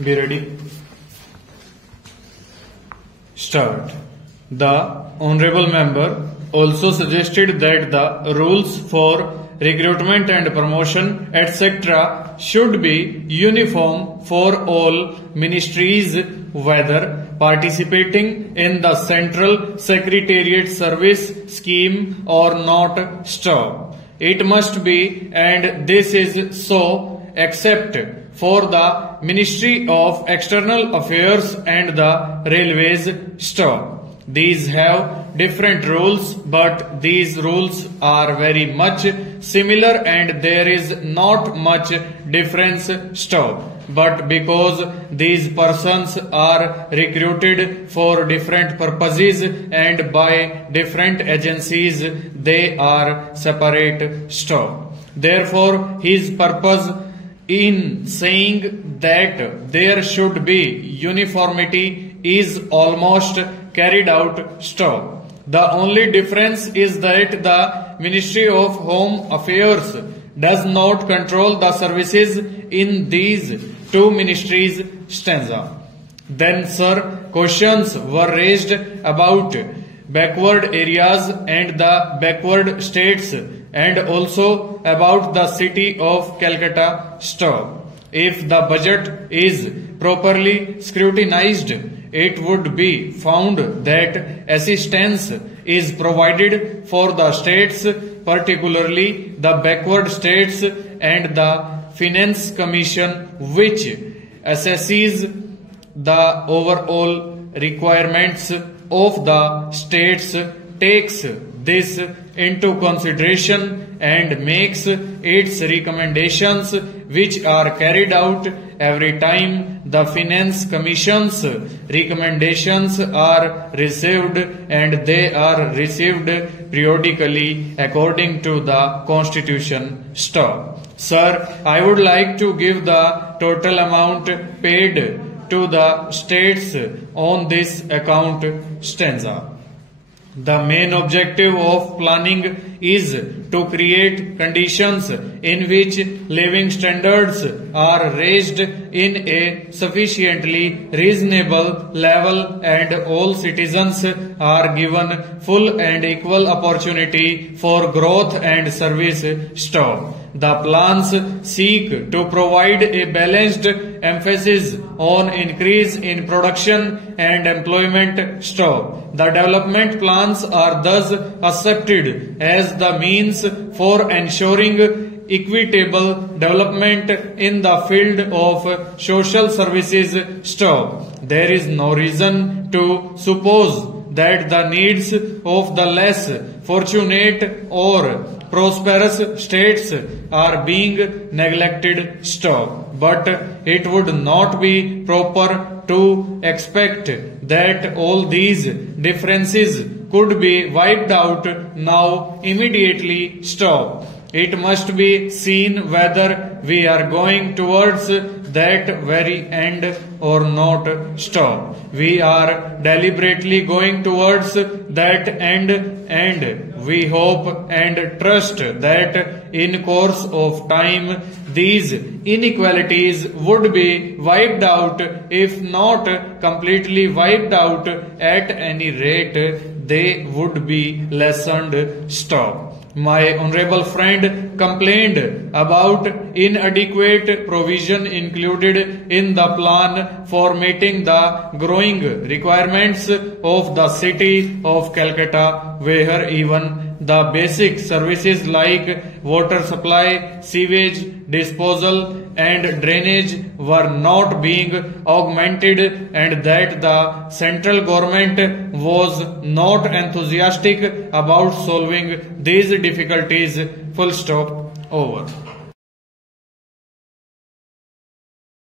Be ready. Start. The Honorable Member also suggested that the rules for recruitment and promotion, etc. should be uniform for all ministries, whether participating in the Central Secretariat Service Scheme or not. Stop. It must be, and this is so, except for the Ministry of External Affairs and the Railways. Stop. These have different rules, but these rules are very much similar and there is not much difference. Stop. But because these persons are recruited for different purposes and by different agencies, they are separate. Stop. Therefore, his purpose in saying that there should be uniformity is almost carried out. Stop. The only difference is that the Ministry of Home Affairs does not control the services in these two ministries. Stanza. Then, sir, questions were raised about backward areas and the backward states and also about the city of Calcutta. Stop. If the budget is properly scrutinized, it would be found that assistance is provided for the states, particularly the backward states, and the Finance Commission, which assesses the overall requirements of the states, takes this into consideration and makes its recommendations, which are carried out every time the Finance Commission's recommendations are received, and they are received periodically according to the Constitution. Stop. Sir, I would like to give the total amount paid to the states on this account. Stanza. The main objective of planning is to create conditions in which living standards are raised in a sufficiently reasonable level and all citizens are given full and equal opportunity for growth and service. Stop. The plans seek to provide a balanced emphasis on increase in production and employment. Stop. The development plans are thus accepted as the means for ensuring equitable development in the field of social services. Stop. There is no reason to suppose that the needs of the less fortunate or prosperous states are being neglected. Stop. But it would not be proper to expect that all these differences could be wiped out now immediately. Stop. It must be seen whether we are going towards that very end or not. Stop. We are deliberately going towards that end, and we hope and trust that in course of time these inequalities would be wiped out, if not completely wiped out, at any rate they would be lessened. Stop. My honorable friend complained about inadequate provision included in the plan for meeting the growing requirements of the city of Calcutta, where even the basic services like water supply, sewage disposal and drainage were not being augmented, and that the central government was not enthusiastic about solving these difficulties. Full stop. Over.